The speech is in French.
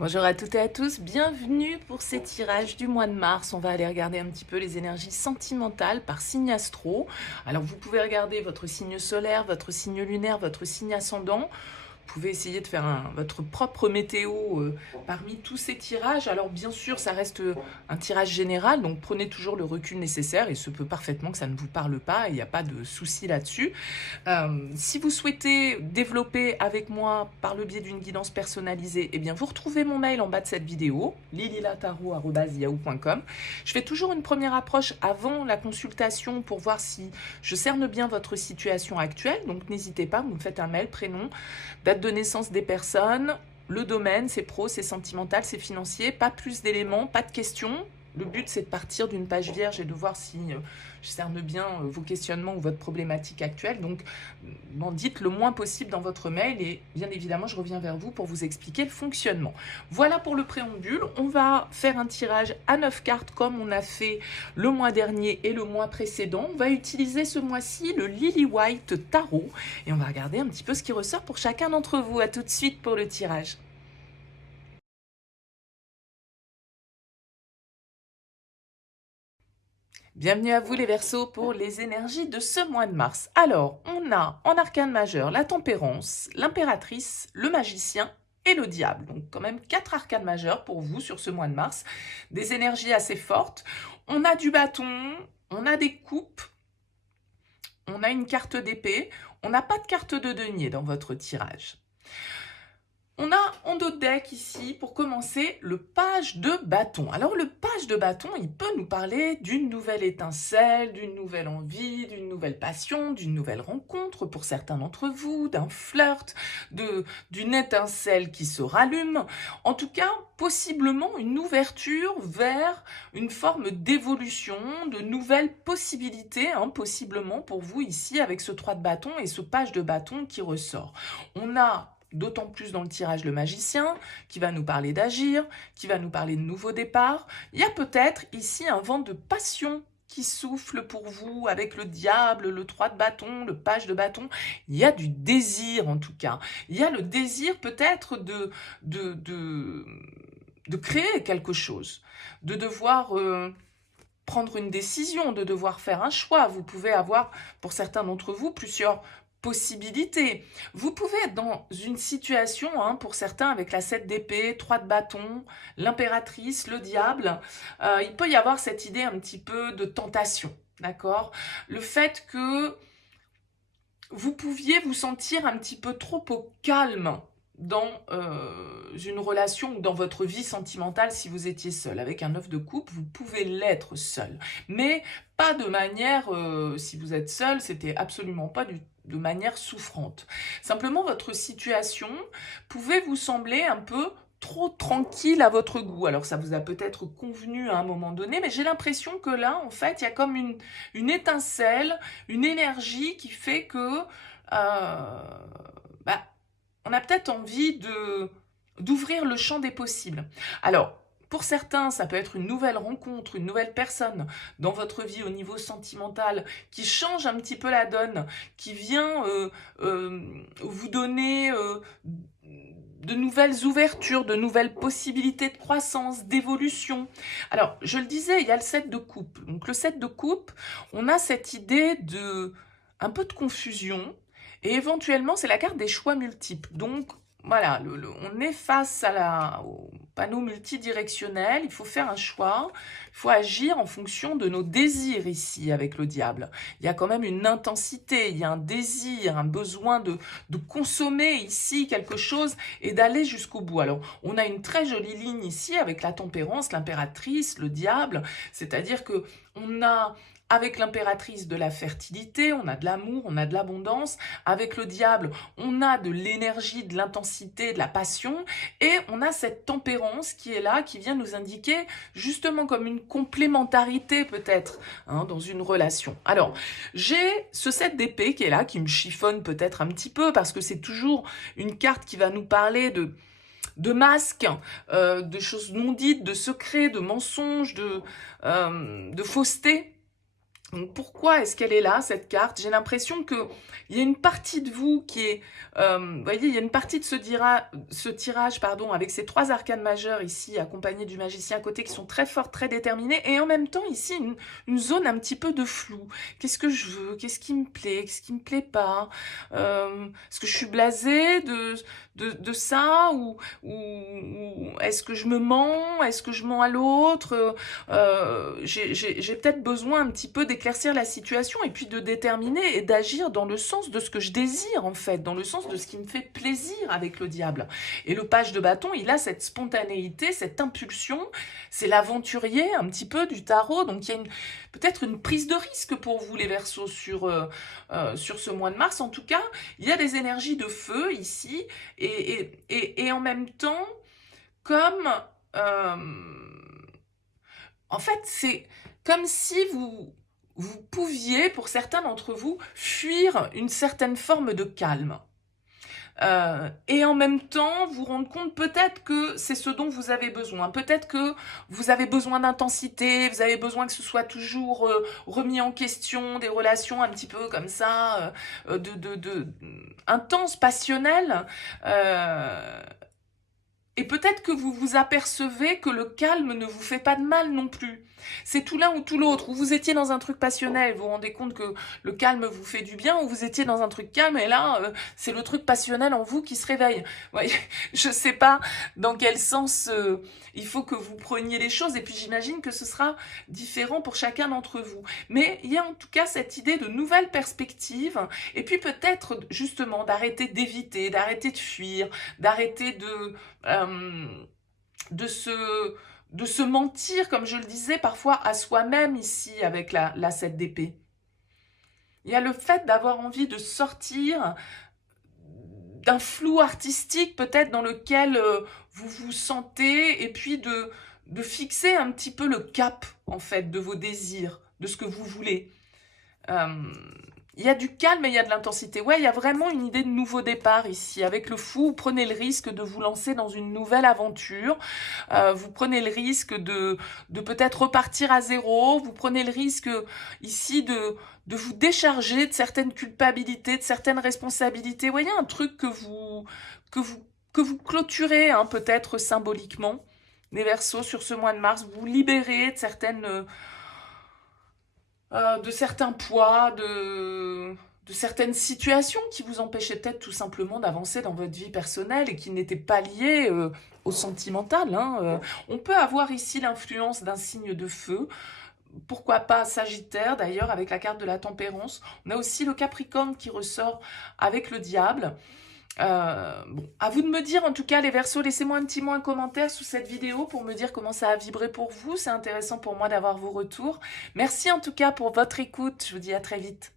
Bonjour à toutes et à tous, bienvenue pour ces tirages du mois de mars. On va aller regarder un petit peu les énergies sentimentales par signe astro. Alors vous pouvez regarder votre signe solaire, votre signe lunaire, votre signe ascendant. Vous pouvez essayer de faire votre propre météo parmi tous ces tirages. Alors bien sûr, ça reste un tirage général, donc prenez toujours le recul nécessaire. Il se peut parfaitement que ça ne vous parle pas, il n'y a pas de souci là-dessus. Si vous souhaitez développer avec moi par le biais d'une guidance personnalisée, eh bien vous retrouvez mon mail en bas de cette vidéo, lililataro@yahoo.com. Je fais toujours une première approche avant la consultation pour voir si je cerne bien votre situation actuelle. Donc n'hésitez pas, vous me faites un mail, prénom, date de naissance des personnes, le domaine, c'est pro, c'est sentimental, c'est financier, pas plus d'éléments, pas de questions. Le but, c'est de partir d'une page vierge et de voir si je cerne bien vos questionnements ou votre problématique actuelle. Donc, m'en dites le moins possible dans votre mail et bien évidemment, je reviens vers vous pour vous expliquer le fonctionnement. Voilà pour le préambule. On va faire un tirage à 9 cartes comme on a fait le mois dernier et le mois précédent. On va utiliser ce mois-ci le Lily White Tarot et on va regarder un petit peu ce qui ressort pour chacun d'entre vous. À tout de suite pour le tirage. Bienvenue à vous les Verseaux pour les énergies de ce mois de mars. Alors, on a en arcane majeur la tempérance, l'impératrice, le magicien et le diable. Donc quand même 4 arcanes majeurs pour vous sur ce mois de mars. Des énergies assez fortes. On a du bâton, on a des coupes, on a une carte d'épée. On n'a pas de carte de denier dans votre tirage. On a en dos de deck ici, pour commencer, le page de bâton. Alors le page de bâton, il peut nous parler d'une nouvelle étincelle, d'une nouvelle envie, d'une nouvelle passion, d'une nouvelle rencontre pour certains d'entre vous, d'un flirt, d'une étincelle qui se rallume. En tout cas, possiblement une ouverture vers une forme d'évolution, de nouvelles possibilités, possiblement pour vous ici avec ce 3 de bâton et ce page de bâton qui ressort. On a d'autant plus dans le tirage le magicien, qui va nous parler d'agir, qui va nous parler de nouveaux départs. Il y a peut-être ici un vent de passion qui souffle pour vous avec le diable, le 3 de bâton, le page de bâton. Il y a du désir en tout cas. Il y a le désir peut-être de créer quelque chose, de devoir prendre une décision, de devoir faire un choix. Vous pouvez avoir, pour certains d'entre vous, plusieurs possibilités. Vous pouvez être dans une situation, pour certains, avec la 7 d'épée, 3 de bâton, l'impératrice, le diable. Il peut y avoir cette idée un petit peu de tentation, d'accord? Le fait que vous pouviez vous sentir un petit peu trop au calme dans une relation ou dans votre vie sentimentale si vous étiez seul. Avec un œuf de coupe, vous pouvez l'être seul. Mais pas de manière, si vous êtes seul, c'était absolument pas de manière souffrante. Simplement, votre situation pouvait vous sembler un peu trop tranquille à votre goût. Alors ça vous a peut-être convenu à un moment donné, mais j'ai l'impression que là, en fait, il y a comme une étincelle, une énergie qui fait que bah, on a peut-être envie d'ouvrir le champ des possibles. Alors, pour certains, ça peut être une nouvelle rencontre, une nouvelle personne dans votre vie au niveau sentimental qui change un petit peu la donne, qui vient vous donner de nouvelles ouvertures, de nouvelles possibilités de croissance, d'évolution. Alors, je le disais, il y a le 7 de coupe. Donc, le 7 de coupe, on a cette idée de un peu de confusion, et éventuellement, c'est la carte des choix multiples. Donc, voilà, on est face au panneau multidirectionnel, il faut faire un choix, il faut agir en fonction de nos désirs ici avec le diable. Il y a quand même une intensité, il y a un désir, un besoin de consommer ici quelque chose et d'aller jusqu'au bout. Alors, on a une très jolie ligne ici avec la tempérance, l'impératrice, le diable, c'est-à-dire que on a avec l'impératrice de la fertilité, on a de l'amour, on a de l'abondance. Avec le diable, on a de l'énergie, de l'intensité, de la passion. Et on a cette tempérance qui est là, qui vient nous indiquer justement comme une complémentarité peut-être dans une relation. Alors, j'ai ce 7 d'épée qui est là, qui me chiffonne peut-être un petit peu parce que c'est toujours une carte qui va nous parler de masques, de choses non dites, de secrets, de mensonges, de fausseté. Donc pourquoi est-ce qu'elle est là, cette carte? J'ai l'impression qu'il y a une partie de vous qui est... vous voyez, il y a une partie de ce tirage, pardon, avec ces 3 arcanes majeures ici, accompagnés du magicien à côté, qui sont très forts, très déterminés, et en même temps, ici, une zone un petit peu de flou. Qu'est-ce que je veux? Qu'est-ce qui me plaît? Qu'est-ce qui me plaît pas? Est-ce que je suis blasée de ça? Ou est-ce que je me mens? Est-ce que je mens à l'autre? J'ai peut-être besoin un petit peu d'éclaircir la situation et puis de déterminer et d'agir dans le sens de ce que je désire en fait, dans le sens de ce qui me fait plaisir avec le diable. Et le page de bâton, il a cette spontanéité, cette impulsion, c'est l'aventurier un petit peu du tarot, donc il y a peut-être une prise de risque pour vous les Verseaux sur ce mois de mars. En tout cas, il y a des énergies de feu ici et en même temps, comme... euh, en fait, c'est comme si vous pouviez, pour certains d'entre vous, fuir une certaine forme de calme. Et en même temps, vous rendre compte peut-être que c'est ce dont vous avez besoin. Peut-être que vous avez besoin d'intensité, vous avez besoin que ce soit toujours remis en question, des relations un petit peu comme ça, intenses, passionnelles. Et peut-être que vous vous apercevez que le calme ne vous fait pas de mal non plus. C'est tout l'un ou tout l'autre. Ou vous étiez dans un truc passionnel, vous vous rendez compte que le calme vous fait du bien, ou vous étiez dans un truc calme, et là, c'est le truc passionnel en vous qui se réveille. Vous voyez, je sais pas dans quel sens il faut que vous preniez les choses, et puis j'imagine que ce sera différent pour chacun d'entre vous. Mais il y a en tout cas cette idée de nouvelles perspectives, et puis peut-être justement d'arrêter d'éviter, d'arrêter de fuir, d'arrêter de se mentir, comme je le disais, parfois à soi-même ici avec la 7 d'épée. Il y a le fait d'avoir envie de sortir d'un flou artistique peut-être dans lequel vous vous sentez, et puis de fixer un petit peu le cap en fait de vos désirs, de ce que vous voulez. Il y a du calme et il y a de l'intensité. Ouais, il y a vraiment une idée de nouveau départ ici. Avec le fou, vous prenez le risque de vous lancer dans une nouvelle aventure. Vous prenez le risque de peut-être repartir à zéro. Vous prenez le risque ici de vous décharger de certaines culpabilités, de certaines responsabilités. Vous voyez, un truc que vous clôturez hein, peut-être symboliquement. Les Verseaux, sur ce mois de mars, vous vous libérez de certains poids, de certaines situations qui vous empêchaient peut-être tout simplement d'avancer dans votre vie personnelle et qui n'étaient pas liées au sentimental. Hein. On peut avoir ici l'influence d'un signe de feu, pourquoi pas Sagittaire d'ailleurs avec la carte de la tempérance. On a aussi le Capricorne qui ressort avec le diable. Bon, à vous de me dire en tout cas les Verseaux, laissez-moi un petit mot, un commentaire sous cette vidéo pour me dire comment ça a vibré pour vous, c'est intéressant pour moi d'avoir vos retours. Merci en tout cas pour votre écoute, je vous dis à très vite.